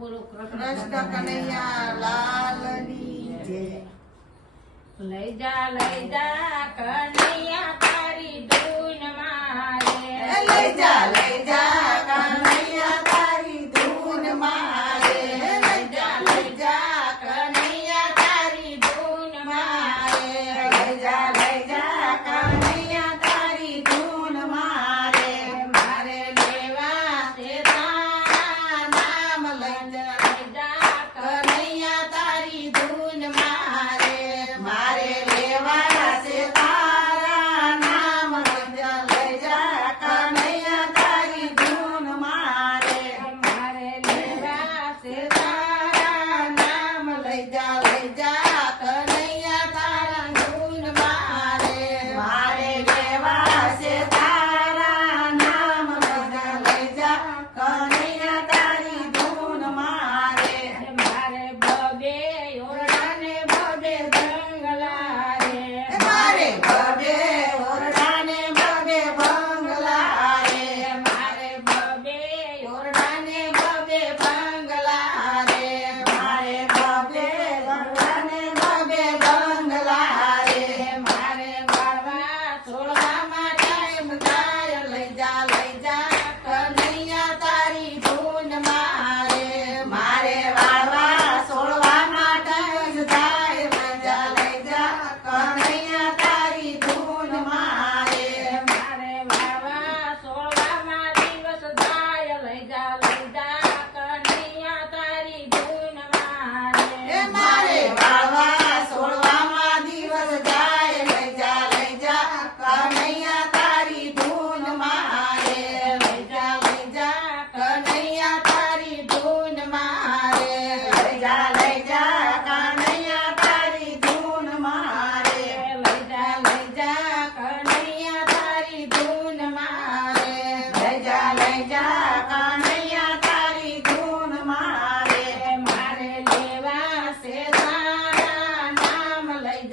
કૃષ્ણ કનૈયા લાલની જય. લઈ જા લઈ જા કનૈયા તારી ધૂન મારે. લઈ જા લઈ જા.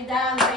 down.